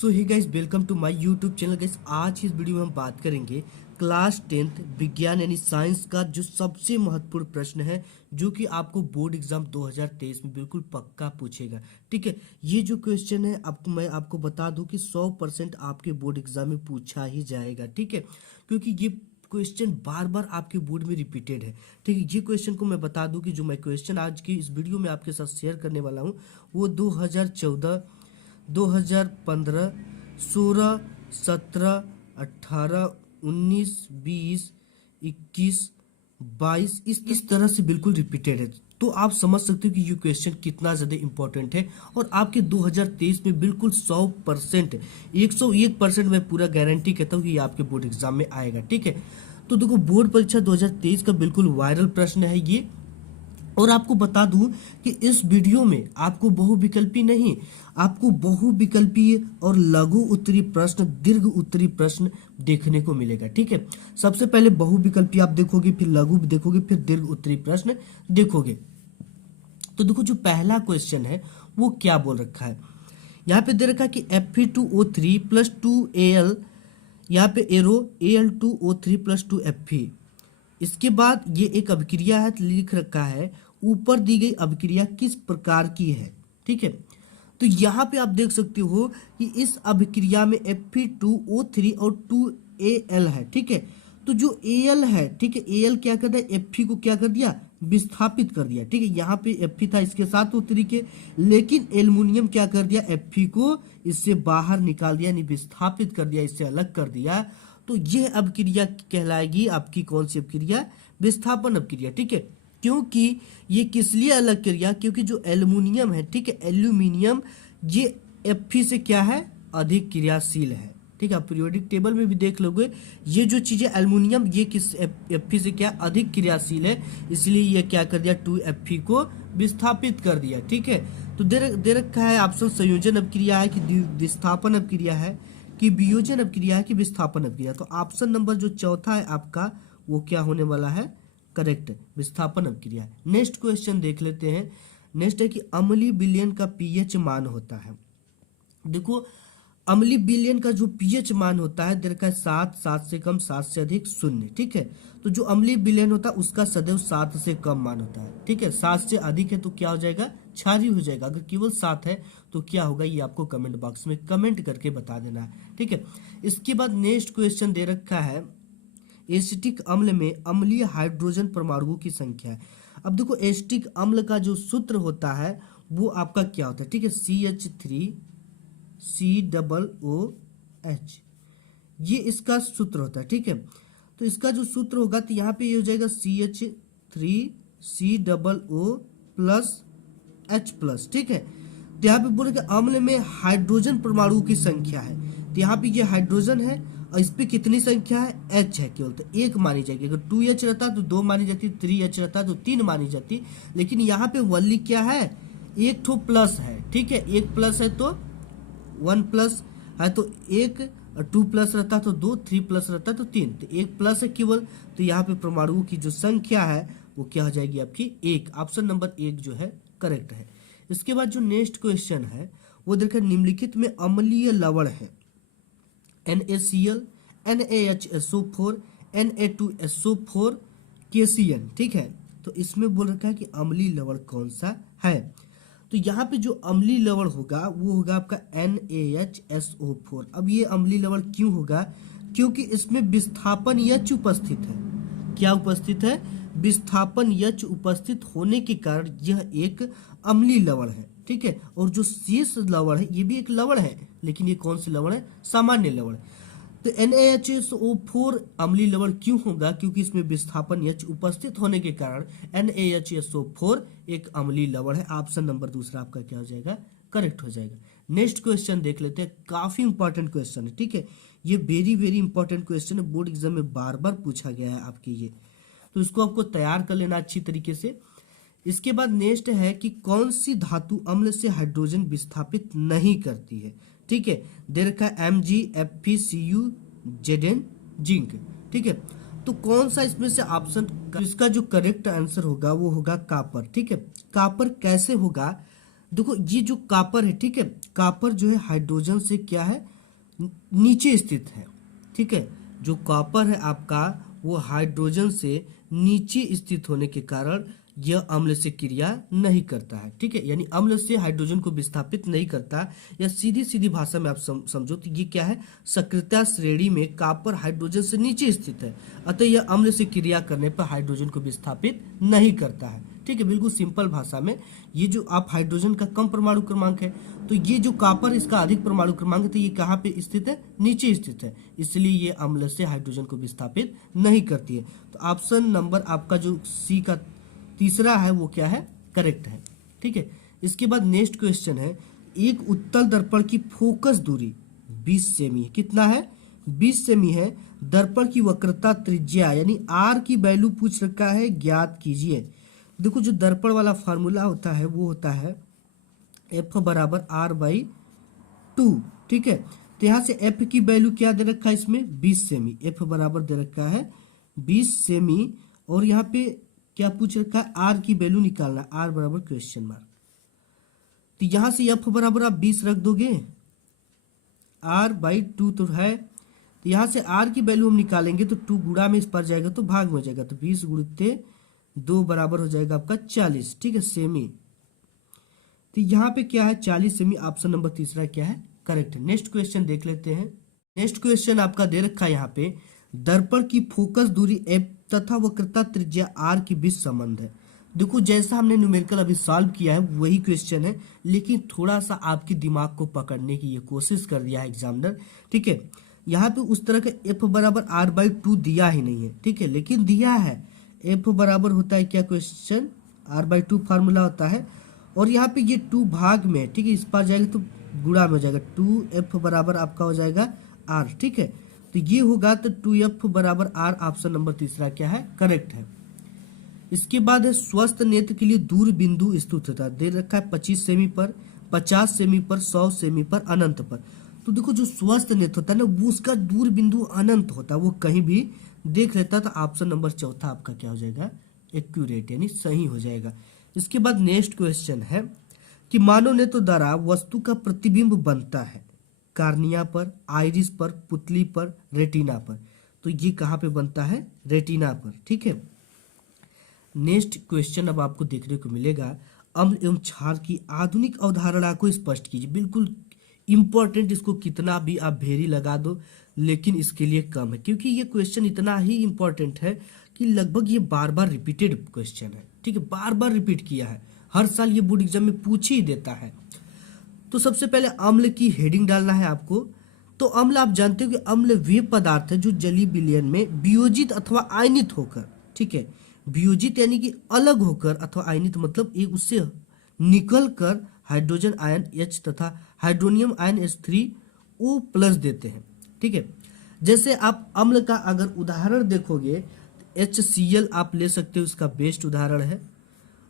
So hi guys, welcome to my YouTube channel. Guys, आज इस video में हम बात करेंगे क्लास 10th विज्ञान यानी साइंस का जो सबसे महत्वपूर्ण प्रश्न है, जो कि आपको बोर्ड एग्जाम 2023 में बिल्कुल पक्का पूछेगा। ठीक है, ये जो क्वेश्चन है मैं आपको बता दूं कि 100% आपके बोर्ड एग्जाम में पूछा ही जाएगा। ठीक है, क्योंकि ये क्वेश्चन बार बार आपके बोर्ड में रिपीटेड है। ठीक है, ये क्वेश्चन को मैं बता दूं कि जो मैं क्वेश्चन आज की इस वीडियो में आपके साथ शेयर करने वाला हूँ वो 2014, 2015, 16, 17, 18, 19, 20, 21, 22 इस तरह से बिल्कुल रिपीटेड है। तो आप समझ सकते हो कि ये क्वेश्चन कितना ज़्यादा इंपॉर्टेंट है और आपके 2023 में बिल्कुल 100%, 101% मैं पूरा गारंटी कहता हूँ कि ये आपके बोर्ड एग्जाम में आएगा। ठीक है, तो देखो, बोर्ड परीक्षा 2023 का बिल्कुल वायरल प्रश्न है ये। और आपको बता दूं कि इस वीडियो में आपको बहुविकल्पी नहीं, आपको बहुविकल्पीय और लघु उत्तरी प्रश्न, दीर्घ उत्तरी प्रश्न देखने को मिलेगा। ठीक है, सबसे पहले बहुविकल्पी आप देखोगे, फिर लघु देखोगे, फिर दीर्घ उत्तरी प्रश्न देखोगे। तो देखो, जो पहला क्वेश्चन है वो क्या बोल रखा है। यहाँ पे दे रखा है कि Fe2O3 प्लस 2Al, यहाँ पे एरो Al2O3 प्लस 2Fe। इसके बाद ये एक अभिक्रिया है, लिख रखा है ऊपर दी गई अभिक्रिया किस प्रकार की है। ठीक है, तो यहाँ पे आप देख सकते हो कि इस अभिक्रिया में Fe2O3 और 2Al है। ठीक है, तो जो Al है, ठीक है, Al क्या कर दिया, Fe को क्या कर दिया, विस्थापित कर दिया। ठीक है, यहाँ पे Fe था इसके साथ उत्तरी के, लेकिन एल्युमिनियम क्या कर दिया, Fe को इससे बाहर निकाल दिया, यानी विस्थापित कर दिया, इससे अलग कर दिया। तो यह अभिक्रिया कहलाएगी आपकी कौन सी अभिक्रिया, विस्थापन अभिक्रिया। ठीक है, क्योंकि ये किस लिए अलग क्रिया, क्योंकि जो एल्युमिनियम है, ठीक है, एल्यूमिनियम ये Fe से क्या है, अधिक क्रियाशील है। ठीक है, आप पीरियोडिक टेबल में भी देख लोगे, ये जो चीजें एल्युमिनियम ये किस Fe से क्या अधिक क्रियाशील है, इसलिए ये क्या कर दिया, 2Fe को विस्थापित कर दिया। ठीक है, तो दे रखा है ऑप्शन संयोजन अभिक्रिया है कि विस्थापन अभिक्रिया है कि वियोजन अभिक्रिया है कि विस्थापन अभिक्रिया। तो ऑप्शन नंबर जो चौथा है आपका वो क्या होने वाला है, करेक्ट, विस्थापन अभिक्रिया है। नेक्स्ट क्वेश्चन देख लेते हैं। नेक्स्ट है कि अम्लीय विलयन का पीएच मान होता है। देखो, अम्लीय विलयन का जो पीएच मान होता है देखा है 7, 7 से कम, 7 से अधिक, 0। ठीक है, तो जो अम्लीय विलयन होता है उसका सदैव 7 से कम मान होता है। ठीक है, 7 से अधिक है तो क्या हो जाएगा, क्षारीय हो जाएगा। अगर केवल 7 है तो क्या होगा, ये आपको कमेंट बॉक्स में कमेंट करके बता देना है। ठीक है, इसके बाद नेक्स्ट क्वेश्चन दे रखा है एसिटिक अम्ल में अम्लीय हाइड्रोजन परमाणुओं की संख्या है। अब देखो, एसिटिक अम्ल का जो सूत्र होता है वो आपका क्या होता है, ठीक है, CH3COOH, ये इसका सूत्र होता है। ठीक है, तो इसका जो सूत्र होगा तो यहाँ पे ये हो जाएगा CH3COO प्लस H+। ठीक है, तो यहाँ पे बोलेगा अम्ल में हाइड्रोजन परमाणुओं की संख्या है, तो यहाँ पे ये हाइड्रोजन है और इस पे कितनी संख्या है, H है केवल, तो 1 मानी जाएगी। अगर 2H रहता तो 2 मानी जाती, 3H रहता तो 3 मानी जाती, लेकिन यहाँ पे वली क्या है, एक ठो प्लस है। ठीक है, एक प्लस है तो 1 प्लस है तो 1, 2 प्लस रहता तो 2, 3 प्लस रहता तो 3, तो 1 प्लस है केवल, तो यहाँ पे परमाणुओं की जो संख्या है वो क्या हो जाएगी आपकी 1। ऑप्शन नंबर 1 जो है करेक्ट है। इसके बाद जो नेक्स्ट क्वेश्चन है वो देखिए, निम्नलिखित में अम्लीय लवण है NaCl, NaHSO4, Na2SO4, KCN। ठीक है, तो इसमें बोल रखा है कि अम्लीय लवण कौन सा है। तो यहाँ पे जो अम्लीय लवण होगा वो होगा आपका NaHSO4। अब ये अम्लीय लवण क्यों होगा, क्योंकि इसमें विस्थापन यच उपस्थित है। क्या उपस्थित है, विस्थापन यच उपस्थित होने के कारण यह एक अम्लीय लवण है। ठीक है, और जो शेष लवण है ये भी एक लवण है, लेकिन ये कौन सी लवण है, सामान्य लवण। तो NaHSO4 अम्लीय लवण क्यों होगा, क्योंकि इसमें विस्थापन यच उपस्थित होने के कारण NaHSO4 एक अम्लीय लवण है। ऑप्शन नंबर दूसरा आपका क्या हो जाएगा, करेक्ट हो जाएगा। नेक्स्ट क्वेश्चन देख लेते हैं, काफी इंपॉर्टेंट क्वेश्चन है। ठीक है, ये वेरी वेरी इंपॉर्टेंट क्वेश्चन है, बोर्ड एग्जाम में बार बार पूछा गया है आपके ये, तो इसको आपको तैयार कर लेना अच्छी तरीके से। इसके बाद नेक्स्ट है कि कौन सी धातु अम्ल से हाइड्रोजन विस्थापित नहीं करती है। ठीक है, दे रखा है MgFeCu Zn जिंक। ठीक है, तो कौन सा इसमें से ऑप्शन, इसका जो करेक्ट आंसर होगा वो होगा कापर। ठीक है, कापर कैसे होगा, देखो ये जो कॉपर है, ठीक है, कॉपर जो है हाइड्रोजन से क्या है, नीचे स्थित है, ठीक है। जो कॉपर है आपका वो हाइड्रोजन से नीचे स्थित होने के कारण यह अम्ल से क्रिया नहीं करता है, ठीक है। यानी अम्ल से हाइड्रोजन को विस्थापित नहीं करता, या सीधी सीधी भाषा में आप समझो तो ये क्या है, सक्रियता श्रेणी में कॉपर हाइड्रोजन से नीचे स्थित है, अतः यह अम्ल से क्रिया करने पर हाइड्रोजन को विस्थापित नहीं करता है, ठीक है। बिल्कुल सिंपल भाषा में, ये जो आप हाइड्रोजन का कम परमाणु क्रमांक है, तो ये जो कॉपर इसका अधिक परमाणु क्रमांक है, तो ये कहाँ पे स्थित है, नीचे स्थित है, इसलिए ये अम्ल से हाइड्रोजन को विस्थापित नहीं करती है। तो ऑप्शन नंबर आपका जो सी का तीसरा है वो क्या है, करेक्ट है, ठीक है। इसके बाद नेक्स्ट क्वेश्चन है, एक उत्तल दर्पण की फोकस दूरी 20 सेमी है, कितना है, 20 सेमी है। दर्पण की वक्रता त्रिज्या यानी आर की वैल्यू पूछ रखा है, ज्ञात कीजिए। देखो जो दर्पण वाला फार्मूला होता है वो होता है एफ बराबर आर बाई 2, ठीक है। तो यहाँ से एफ की वैल्यू क्या दे रखा है, इसमें 20 सेमी, एफ बराबर दे रखा है 20 सेमी, और यहाँ पे क्या पूछ रखा है, आर की वैल्यू निकालना, आर बराबर क्वेश्चन मार्क। तो यहाँ से एफ बराबर आप 20 रख दोगे, आर बाई 2 तो है, तो यहाँ से आर की वैल्यू हम निकालेंगे तो 2 गुणा में इस पर जाएगा तो भाग में हो जाएगा, तो 20 गुणित 2 बराबर हो जाएगा आपका 40, ठीक है, सेमी। तो यहाँ पे क्या है, 40 सेमी, ऑप्शन नंबर तीसरा क्या है, करेक्ट है। नेक्स्ट क्वेश्चन देख लेते हैं। नेक्स्ट क्वेश्चन आपका दे रखा है यहाँ पे, दर्पण की फोकस दूरी एफ तथा वक्रता त्रिज्या आर के बीच संबंध है। देखो जैसा हमने न्यूमेरिकल अभी सॉल्व किया है वही क्वेश्चन है, लेकिन थोड़ा सा आपके दिमाग को पकड़ने की ये कोशिश कर दिया है एग्जामिनर, ठीक है। यहाँ पे उस तरह का एफ बराबर आर बाई 2 दिया ही नहीं है, ठीक है, लेकिन दिया है एफ बराबर होता है क्या, क्वेश्चन आर बाई 2 फार्मूला होता है, और यहाँ पे ये 2 भाग में, ठीक है, इस पार जाएगा तो गुणा में हो जाएगा, 2f बराबर आपका हो जाएगा r, ठीक है। तो ये होगा तो 2f बराबर r, ऑप्शन नंबर तीसरा क्या है, करेक्ट है। इसके बाद है स्वस्थ नेत्र के लिए दूर बिंदु स्थित होता है, दे रखा है 25 सेमी पर, 50 सेमी पर, 100 सेमी पर, अनंत पर। तो देखो जो स्वस्थ नेत्र होता है ना वो उसका दूर बिंदु अनंत होता है, वो कहीं भी देख लेता है, तो ऑप्शन नंबर चौथा आपका क्या हो जाएगा, एक्यूरेट यानी सही हो जाएगा। इसके बाद नेक्स्ट क्वेश्चन है कि मानव नेत्र द्वारा वस्तु का प्रतिबिंब बनता है कार्निया पर, आइरिस पर, पुतली पर, रेटिना पर। तो ये कहाँ पे बनता है, रेटिना पर, ठीक है। नेक्स्ट क्वेश्चन अब आपको देखने को मिलेगा, अम्ल एवं क्षार की आधुनिक अवधारणा को स्पष्ट कीजिए। बिल्कुल इंपॉर्टेंट, इसको कितना भी आप भेरी लगा दो लेकिन इसके लिए कम है, क्योंकि ये क्वेश्चन इतना ही इंपॉर्टेंट है कि लगभग ये बार बार रिपीटेड क्वेश्चन है, ठीक है, बार बार रिपीट किया है, हर साल ये बोर्ड एग्जाम में पूछ ही देता है। तो सबसे पहले अम्ल की हेडिंग डालना है आपको। तो अम्ल आप जानते हो कि अम्ल वे पदार्थ है जो जलीय विलयन में वियोजित अथवा आयनित होकर, ठीक है, वियोजित यानी कि अलग होकर, अथवा आयनित मतलब एक उससे निकल कर हाइड्रोजन आयन H तथा हाइड्रोनियम आयन H3O+ देते हैं, ठीक है। जैसे आप अम्ल का अगर उदाहरण देखोगे HCl आप ले सकते हो, इसका बेस्ट उदाहरण है,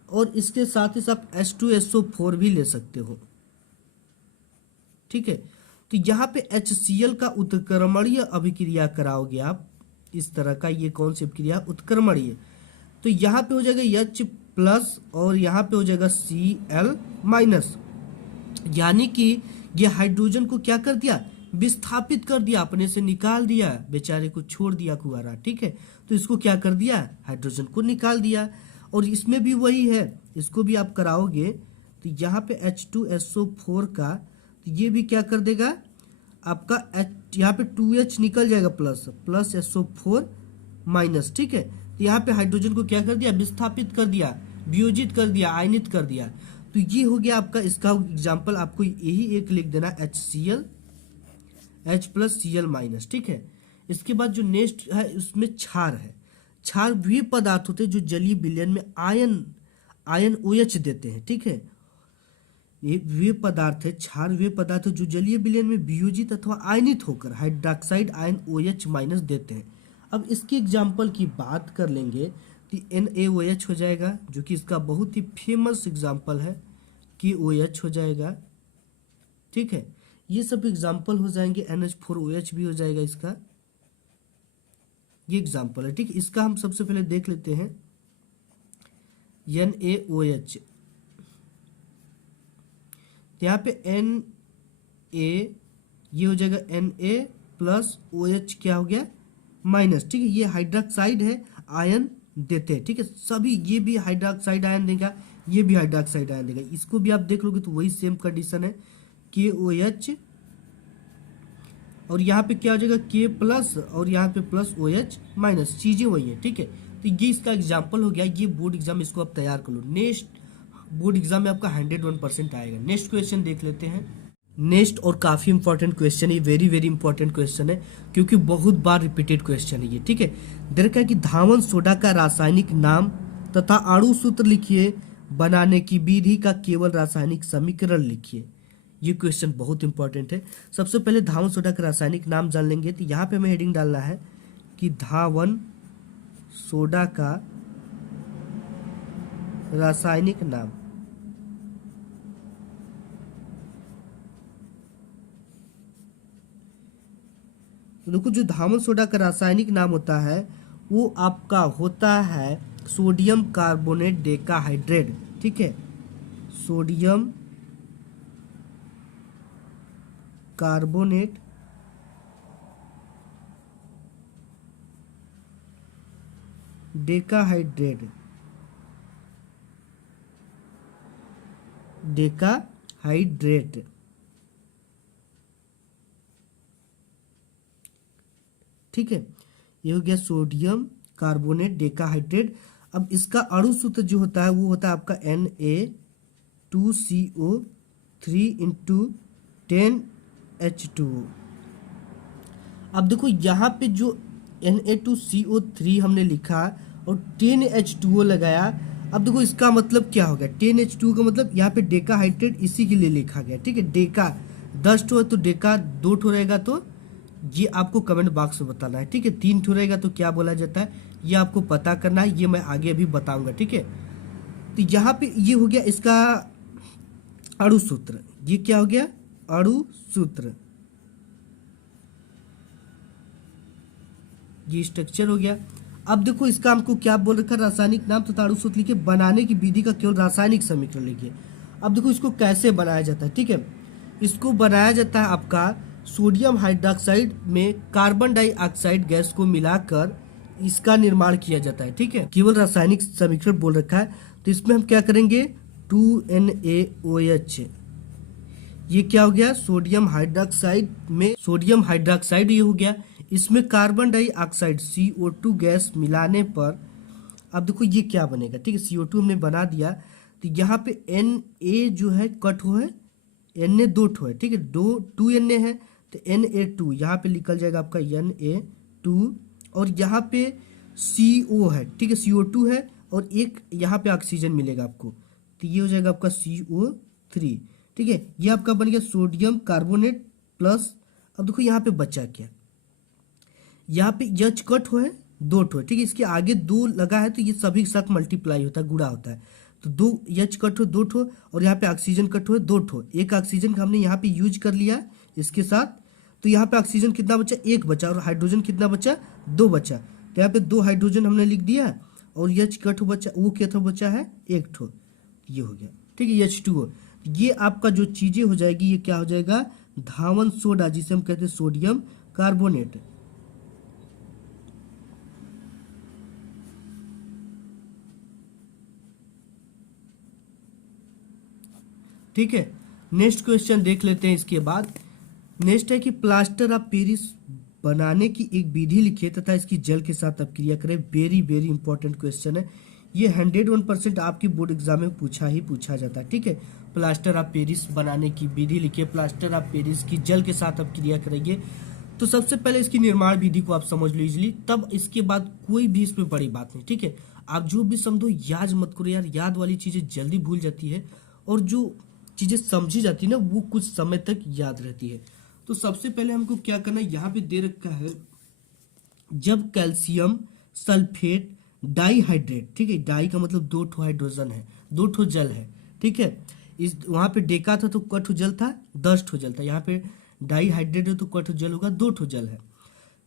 और इसके साथ ही साथ H2SO4 भी ले सकते हो, ठीक है। तो यहाँ पे HCl का उत्क्रमणीय अभिक्रिया कराओगे आप, इस तरह का ये कौन सी अभिक्रिया, उत्क्रमणीय, तो यहाँ पे हो जाएगा H+ और यहाँ पे हो जाएगा Cl-, यानी कि ये हाइड्रोजन को क्या कर दिया, विस्थापित कर दिया, अपने से निकाल दिया, बेचारे को छोड़ दिया कुआरा, ठीक है। तो इसको क्या कर दिया, हाइड्रोजन को निकाल दिया। और इसमें भी वही है, इसको भी आप कराओगे तो यहाँ पे H2SO4 का, तो ये भी क्या कर देगा आपका यहाँ पे 2H निकल जाएगा, प्लस SO4-, ठीक है। तो यहाँ पे हाइड्रोजन को क्या कर दिया, विस्थापित कर दिया, वियोजित कर दिया, आयनित कर दिया। तो ये हो गया आपका, इसका एग्जाम्पल आपको यही एक लिख देना, HCl, H+Cl-, ठीक है। इसके बाद जो नेक्स्ट है उसमें क्षार है। क्षार वे पदार्थ होते हैं जो जलीय विलयन में आयन OH देते हैं, ठीक है। ये वे पदार्थ है, क्षार वे पदार्थ है जो जलीय विलयन में वियोजित अथवा आयनित होकर हाइड्रोक्साइड आयन OH- देते हैं। अब इसकी एग्जाम्पल की बात कर लेंगे तो NaOH हो जाएगा, जो कि इसका बहुत ही फेमस एग्जाम्पल है, कि OH हो जाएगा, ठीक है। ये सब एग्जाम्पल हो जाएंगे, NH4OH भी हो जाएगा इसका, ये एग्जाम्पल है, ठीक है। इसका हम सबसे पहले देख लेते हैं NaOH, तो यहाँ पे एन ए, ये हो जाएगा N A plus O H क्या हो गया माइनस, ठीक है। ये हाइड्रोक्साइड है, आयन देते हैं, ठीक है। सभी ये भी हाइड्रोक्साइड आयन देगा, ये भी हाइड्रोक्साइड आयन देगा। इसको भी आप देख लोगे तो वही सेम कंडीशन है, के ओ एच, और यहाँ पे क्या हो जाएगा के प्लस, और यहाँ पे प्लस ओ एच माइनस, चीजें वही है, ठीक है। तो ये इसका एग्जाम्पल हो गया। ये बोर्ड एग्जाम, इसको आप तैयार कर लो। नेक्स्ट बोर्ड एग्जाम में आपका 101% आएगा। नेक्स्ट क्वेश्चन देख लेते हैं। नेक्स्ट और काफी इंपॉर्टेंट क्वेश्चन है, वेरी वेरी इंपॉर्टेंट क्वेश्चन है, क्योंकि बहुत बार रिपीटेड क्वेश्चन है ये, ठीक है। दे रखा है कि धावन सोडा का रासायनिक नाम तथा अणु सूत्र लिखिए, बनाने की विधि का केवल रासायनिक समीकरण लिखिए। ये क्वेश्चन बहुत इंपॉर्टेंट है। सबसे पहले धावन सोडा का रासायनिक नाम जान लेंगे। तो यहाँ पे हमें हेडिंग डालना है कि धावन सोडा का रासायनिक नाम। तो देखो, जो धावन सोडा का रासायनिक नाम होता है वो आपका होता है सोडियम कार्बोनेट डेकाहाइड्रेट, ठीक है। सोडियम कार्बोनेट डेकाहाइड्रेट, डेकाहाइड्रेट, ठीक है। ये हो गया सोडियम कार्बोनेट डेकाहाइड्रेट। अब इसका अणु सूत्र जो होता है वो होता है आपका Na2CO3 इंटू 10H2O। अब देखो यहाँ पे जो Na2CO3 हमने लिखा और 10H2O लगाया। अब देखो इसका मतलब क्या हो गया, 10H2O का मतलब यहाँ पे डेकाहाइड्रेट इसी के लिए लिखा गया, ठीक है। डेका 10 ठो है तो डेका 2 ठो रहेगा, तो ये आपको कमेंट बॉक्स में बताना है, ठीक है। 3 ठो रहेगा तो क्या बोला जाता है, ये आपको पता करना है, ये मैं आगे अभी बताऊंगा, ठीक है। तो यहाँ पे ये हो गया इसका अणु सूत्र। ये क्या हो गया अणु सूत्र, ये स्ट्रक्चर हो गया। अब देखो इसका हमको क्या बोल रखा है, रासायनिक नाम तथा अणु सूत्र लिखिए, बनाने की विधि का केवल रासायनिक समीकरण लिखिए। अब देखो इसको कैसे बनाया जाता है, ठीक है। इसको बनाया जाता है आपका सोडियम हाइड्रोक्साइड में कार्बन डाइऑक्साइड गैस को मिलाकर इसका निर्माण किया जाता है, ठीक है। केवल रासायनिक समीकरण बोल रखा है, तो इसमें हम क्या करेंगे 2NaOH, ये क्या हो गया सोडियम हाइड्रोक्साइड में सोडियम हाइड्रोक्साइड, ये हो गया। इसमें कार्बन डाइऑक्साइड CO2 गैस मिलाने पर अब देखो ये क्या बनेगा, ठीक है। CO2 हमने बना दिया, तो यहाँ पे Na जो है कट हो है, Na 2 ठो है, ठीक है। 2 Na है तो Na2 यहाँ पे निकल जाएगा आपका Na2, और यहाँ पे CO है, ठीक है। CO2 है और एक यहाँ पे ऑक्सीजन मिलेगा आपको, तो ये हो जाएगा आपका CO3, ठीक है। ये आपका बन गया सोडियम कार्बोनेट प्लस। अब देखो यहाँ पे बचा क्या, यहाँ पे H कट हो है 2 ठो, ठीक है। इसके आगे 2 लगा है तो ये सभी के साथ मल्टीप्लाई होता है, गुणा होता है, तो 2 H कट हो 2 ठो, और यहाँ पे ऑक्सीजन कट हो 2 ठो। एक ऑक्सीजन का हमने यहाँ पे यूज कर लिया इसके साथ, तो यहाँ पे ऑक्सीजन कितना बचा 1 बचा, और हाइड्रोजन कितना बचा 2 बचा, तो यहाँ पे 2 हाइड्रोजन हमने लिख दिया, और H कट हो बचा, वो क्या था बचा है 1 ठो, ये हो गया, ठीक है। H2O, ये आपका जो चीजें हो जाएगी, ये क्या हो जाएगा धावन सोडा, जिसे हम कहते हैं सोडियम कार्बोनेट, ठीक है। नेक्स्ट क्वेश्चन देख लेते हैं इसके बाद। नेक्स्ट है कि प्लास्टर ऑफ पेरिस बनाने की एक विधि लिखिए तथा इसकी जल के साथ अपक्रिया करें। वेरी वेरी इंपॉर्टेंट क्वेश्चन है ये, 101% आपकी बोर्ड एग्जाम में पूछा जाता है, ठीक है। प्लास्टर ऑफ पेरिस बनाने की विधि लिखिए, प्लास्टर ऑफ पेरिस की जल के साथ अपक्रिया करेंगे। तो सबसे पहले इसकी निर्माण विधि को आप समझ लो इजिली, तब इसके बाद कोई भी इसमें बड़ी बात नहीं, ठीक है। आप जो भी समझो याद मत करो यार, याद वाली चीजें जल्दी भूल जाती है, और जो चीजें समझी जाती है ना वो कुछ समय तक याद रहती है। तो सबसे पहले हमको क्या करना है, यहाँ पे दे रखा है जब कैल्शियम सल्फेट डाइहाइड्रेट, ठीक है। डाई का मतलब 2 ठो हाइड्रोजन है, 2 ठो जल है, ठीक है। इस वहां पे डेका था तो क ठो जल था, 10 ठो जल था। यहाँ पे डाइहाइड्रेट है तो क ठो जल होगा, 2 ठो जल है।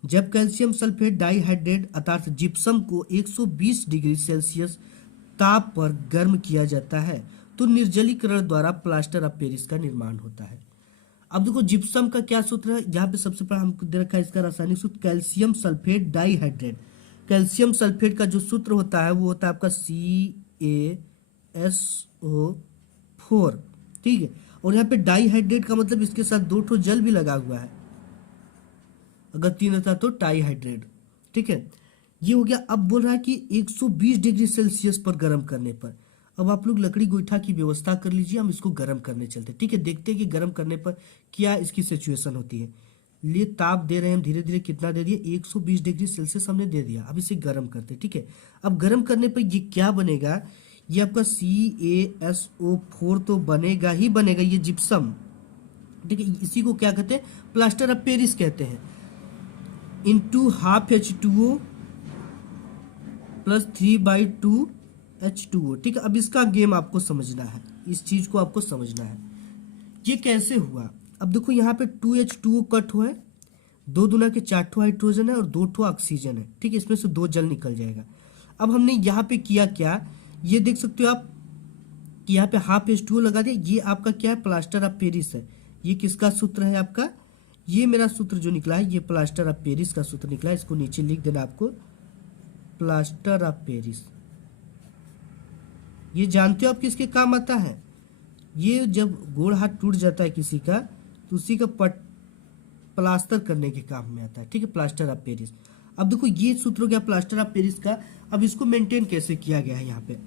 जब कैल्शियम सल्फेट डाइहाइड्रेट अर्थात जिप्सम को 120 डिग्री सेल्सियस ताप पर गर्म किया जाता है तो निर्जलीकरण द्वारा प्लास्टर ऑफ पेरिस का निर्माण होता है। अब देखो जिप्सम का क्या सूत्र है, यहाँ पे सबसे पहले हमको दे रखा है इसका रासायनिक सूत्र calcium sulphate dihydrate. Calcium sulphate का जो सूत्र होता है वो होता है आपका CaSO4, ठीक है। और यहाँ पे डाइहाइड्रेट का मतलब इसके साथ 2 ठो जल भी लगा हुआ है, अगर 3 रहता तो डाइहाइड्रेट, ठीक है। ये हो गया। अब बोल रहा है कि 120 डिग्री सेल्सियस पर गर्म करने पर, अब आप लोग लकड़ी गोईठा की व्यवस्था कर लीजिए, हम इसको गर्म करने चलते हैं, ठीक है। देखते हैं कि गर्म करने पर क्या इसकी सिचुएशन होती है। लिए ताप दे रहे हैं हम धीरे धीरे, कितना दे दिए 120 डिग्री सेल्सियस हमने दे दिया। अब इसे गर्म करते हैं, ठीक है। अब गर्म करने पर ये क्या बनेगा, ये आपका CaSO4 तो बनेगा ही बनेगा, ये जिप्सम, ठीक है। इसी को क्या कहते हैं, प्लास्टर ऑफ पेरिस कहते हैं। Into half H2O plus 3/2 H2O, ठीक है। अब इसका गेम आपको समझना है, इस चीज को आपको समझना है ये कैसे हुआ। अब देखो यहाँ पे 2H2O कट हुआ है, 2 दूना के 4 ठो हाइड्रोजन है और 2 ठो ऑक्सीजन है, ठीक है। इसमें से 2 जल निकल जाएगा। अब हमने यहाँ पे किया क्या, ये देख सकते हो आप कि यहाँ पे हाफ H2O लगा दिया। ये आपका क्या है, प्लास्टर ऑफ पेरिस है। ये किसका सूत्र है आपका, ये मेरा सूत्र जो निकला है ये प्लास्टर ऑफ पेरिस का सूत्र निकला है। इसको नीचे लिख देना आपको, प्लास्टर ऑफ पेरिस। ये जानते हो आप किसके काम आता है, ये जब गोड़ हाथ टूट जाता है किसी का तो उसी का प्लास्टर करने के काम में आता है, ठीक है, प्लास्टर ऑफ पेरिस। अब देखो ये सूत्र हो गया प्लास्टर ऑफ पेरिस का। अब इसको मेंटेन कैसे किया गया है, यहाँ पे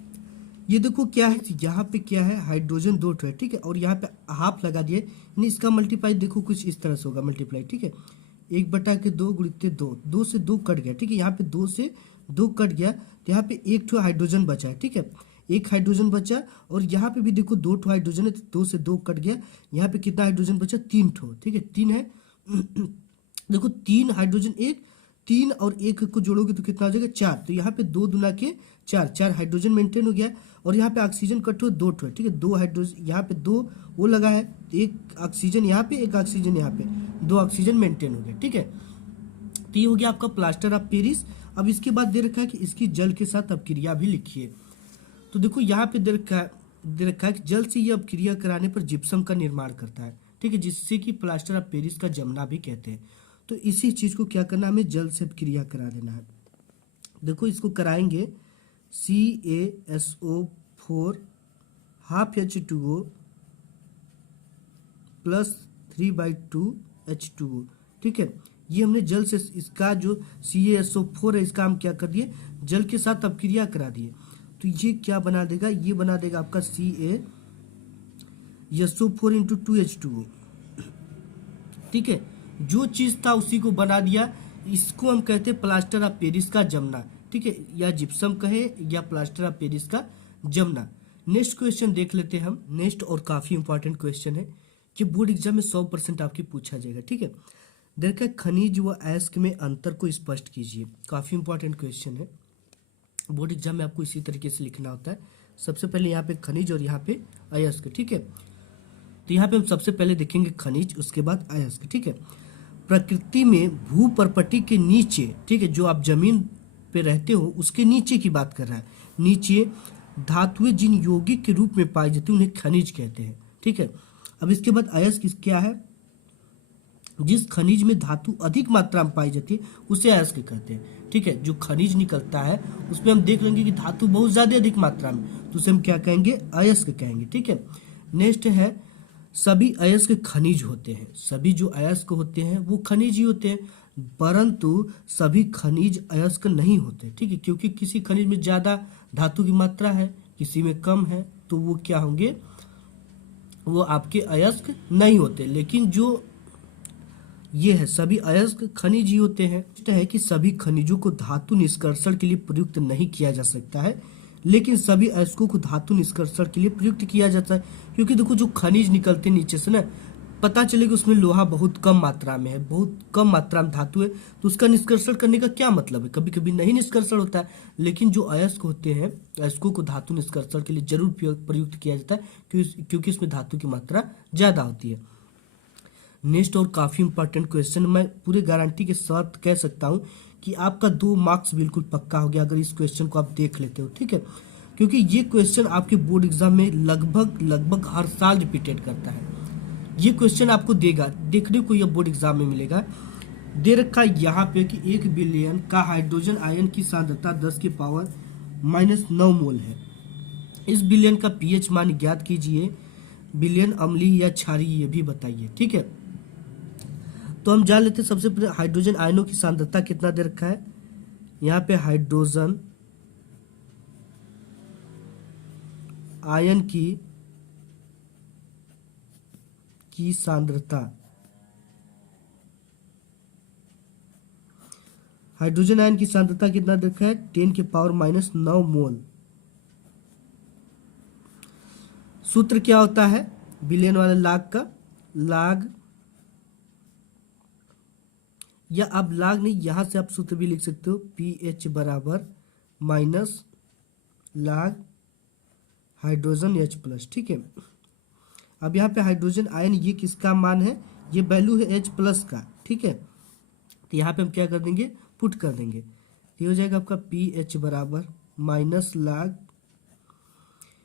ये देखो क्या है, यहाँ पे क्या है, हाइड्रोजन 2 ठो है, ठीक है। और यहाँ पे हाफ लगा दिए, यानी इसका मल्टीप्लाई देखो कुछ इस तरह से होगा, मल्टीप्लाई, ठीक है। 1/2 गुणित 2, 2 से 2 कट गया, ठीक है। यहाँ पे 2 से 2 कट गया तो यहाँ पे 1 ठो हाइड्रोजन बचा है, ठीक है। 1 हाइड्रोजन बचा और यहाँ पे भी देखो 2 ठो हाइड्रोजन है, तो 2 से 2 कट गया। यहाँ पे कितना हाइड्रोजन बचा, 3 ठो, ठीक है, 3 है। देखो 3 हाइड्रोजन 3 और 1 को जोड़ोगे तो कितना हो जाएगा, 4। तो यहाँ पे 2 दूना के 4 हाइड्रोजन मेंटेन हो गया। और यहाँ पे ऑक्सीजन कट हो 2 ठो, ठीक है। 2 हाइड्रोजन यहाँ पे 2 वो लगा है, 1 ऑक्सीजन यहाँ पे, 1 ऑक्सीजन यहाँ पे, 2 ऑक्सीजन मेंटेन हो गया, ठीक है। तो ये हो गया आपका प्लास्टर ऑफ पेरिस। अब इसके बाद दे रखा है कि इसकी जल के साथ अपक्रिया भी लिखिए। तो देखो यहाँ पे दे रखा है कि जल से ये अपक्रिया कराने पर जिप्सम का निर्माण करता है, ठीक है, जिससे कि प्लास्टर ऑफ पेरिस का जमना भी कहते हैं। तो इसी चीज को क्या करना है, हमें जल से अपक्रिया करा देना है। देखो इसको कराएंगे, CaSO4 half H2O plus 3/2 H2O, ठीक है। ये हमने जल से, इसका जो CaSO4 है इसका हम क्या कर दिए, जल के साथ अपक्रिया करा दिए। तो ये क्या बना देगा, ये बना देगा आपका CaSO4 इंटू 2H2O, ठीक है। जो चीज था उसी को बना दिया। इसको हम कहते हैं प्लास्टर ऑफ पेरिस का जमना, ठीक है, या जिप्सम कहे या प्लास्टर ऑफ पेरिस का जमना। नेक्स्ट क्वेश्चन देख लेते हैं हम। नेक्स्ट और काफी इंपॉर्टेंट क्वेश्चन है कि बोर्ड एग्जाम में 100% आपकी पूछा जाएगा, ठीक है। देखिए खनिज व अयस्क में अंतर को स्पष्ट कीजिए। काफी इंपॉर्टेंट क्वेश्चन है, बोर्ड एग्जाम में आपको इसी तरीके से लिखना होता है। सबसे पहले यहाँ पे खनिज और यहाँ पे अयस्क, ठीक है। तो यहाँ पे हम सबसे पहले देखेंगे खनिज, उसके बाद अयस्क, ठीक है। प्रकृति में भूपर्पटी के नीचे, ठीक है, जो आप जमीन पे रहते हो उसके नीचे की बात कर रहा है, नीचे धातुएं जिन यौगिक के रूप में पाई जाती है उन्हें खनिज कहते हैं, ठीक है। अब इसके बाद अयस्क क्या है, जिस खनिज में धातु अधिक मात्रा में पाई जाती है उसे अयस्क कहते हैं, ठीक है। जो खनिज निकलता है उसमें हम देख लेंगे कि धातु बहुत ज्यादा अधिक मात्रा में, तो उसे हम क्या कहेंगे, अयस्क कहेंगे, ठीक है। नेक्स्ट है सभी अयस्क खनिज होते हैं। सभी जो अयस्क होते हैं वो खनिज ही होते हैं, परंतु सभी खनिज अयस्क नहीं होते, ठीक है, क्योंकि किसी खनिज में ज्यादा धातु की मात्रा है, किसी में कम है, तो वो क्या होंगे, वो आपके अयस्क नहीं होते। लेकिन जो ये है सभी अयस्क खनिज ही होते हैं। है कि सभी खनिजों को धातु निष्कर्षण के लिए प्रयुक्त नहीं किया जा सकता है, लेकिन सभी अयस्कों को धातु निष्कर्षण के लिए प्रयुक्त किया जाता है। क्योंकि देखो जो खनिज निकलते नीचे से ना, पता चले कि उसमें लोहा बहुत कम मात्रा में है, बहुत कम मात्रा में धातु है, तो उसका निष्कर्षण करने का क्या मतलब है, कभी कभी नहीं निष्कर्षण होता है। लेकिन जो अयस्क होते हैं, अयस्कों को धातु निष्कर्षण के लिए जरूर प्रयुक्त किया जाता है, क्योंकि उसमें धातु की मात्रा ज्यादा होती है। नेक्स्ट और काफी इंपॉर्टेंट क्वेश्चन, मैं पूरे गारंटी के साथ कह सकता हूं कि आपका 2 मार्क्स बिल्कुल पक्का हो गया अगर इस क्वेश्चन को आप देख लेते हो, ठीक है। क्योंकि ये क्वेश्चन आपके बोर्ड एग्जाम में लगभग हर साल रिपीटेड करता है। ये क्वेश्चन आपको देगा, देखने को यह बोर्ड एग्जाम में मिलेगा। दे रखा है यहाँ पे कि 1 बिलियन का हाइड्रोजन आयन की सांद्रता 10⁻⁻⁹ मोल है। इस बिलियन का पीएच मान ज्ञात कीजिए। बिलियन अम्लीय या क्षारीय ये भी बताइए। ठीक है, तो हम जान लेते हैं सबसे पहले हाइड्रोजन आयनों की सांद्रता कितना दे रखा है। यहाँ पे हाइड्रोजन आयन की सांद्रता, हाइड्रोजन आयन की सांद्रता कितना दे रखा है 10⁻⁹ मोल। सूत्र क्या होता है बिलियन वाले लाग का, लाग, या आप लाग नहीं, यहां से आप सूत्र भी लिख सकते हो, पीएच बराबर माइनस लाग हाइड्रोजन H+। ठीक है, अब यहाँ पे हाइड्रोजन आयन ये किसका मान है, ये वैल्यू है H+ का। ठीक है, तो यहाँ पे हम क्या कर देंगे, पुट कर देंगे। ये हो जाएगा आपका पीएच बराबर माइनस लाग,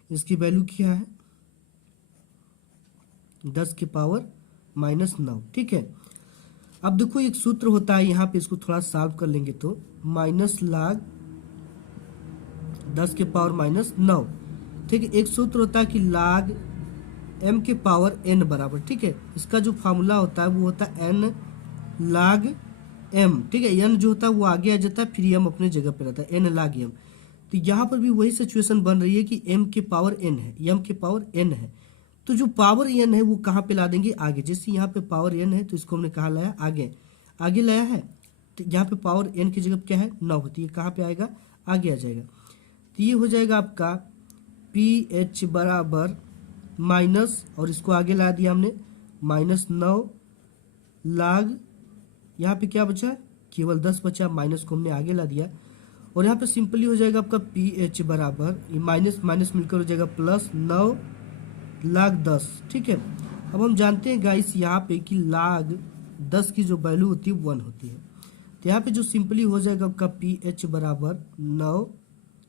इसकी वैल्यू क्या है 10⁻⁹ ठीक है, अब देखो एक सूत्र होता है यहाँ पे, इसको थोड़ा सॉल्व कर लेंगे तो माइनस लाग 10⁻⁹। ठीक है, एक सूत्र होता है कि लाग m⁻n बराबर। ठीक है, इसका जो फार्मूला होता है वो होता है n लाग m। ठीक है, n जो होता है वो आगे आ जाता है, फिर m अपने जगह पे रहता है, n लाग m। तो यहाँ पर भी वही सिचुएशन बन रही है कि m⁻n है, m⁻n है, तो जो पावर n है वो कहाँ पे ला देंगे, आगे। जैसे यहाँ पे पावर n है तो इसको हमने कहाँ लाया, आगे लाया है। तो यहाँ पे पावर n की जगह क्या है 9 होती है, कहाँ पे आएगा, आगे आ जाएगा। तो ये हो जाएगा आपका pH बराबर माइनस, और इसको आगे ला दिया हमने -9 लाग, यहाँ पे क्या बचा, केवल 10 बचा, माइनस को हमने आगे ला दिया। और यहाँ पे सिंपली हो जाएगा आपका pH बराबर माइनस माइनस मिलकर हो जाएगा +9 लाग 10। ठीक है, अब हम जानते हैं गाइस यहाँ पे कि लाग 10 की जो वैल्यू होती है 1 होती है। तो यहाँ पे जो सिंपली हो जाएगा आपका pH बराबर 9,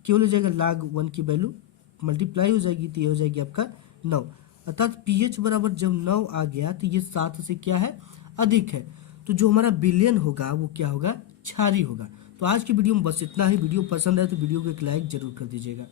केवल हो जाएगा लाग 1 की वैल्यू मल्टीप्लाई हो जाएगी, तो ये हो जाएगी आपका 9। अर्थात pH बराबर जब 9 आ गया तो ये 7 से क्या है, अधिक है। तो जो हमारा बिलियन होगा वो क्या होगा, क्षारीय होगा। तो आज की वीडियो में बस इतना ही। वीडियो पसंद आए तो वीडियो को एक लाइक जरूर कर दीजिएगा।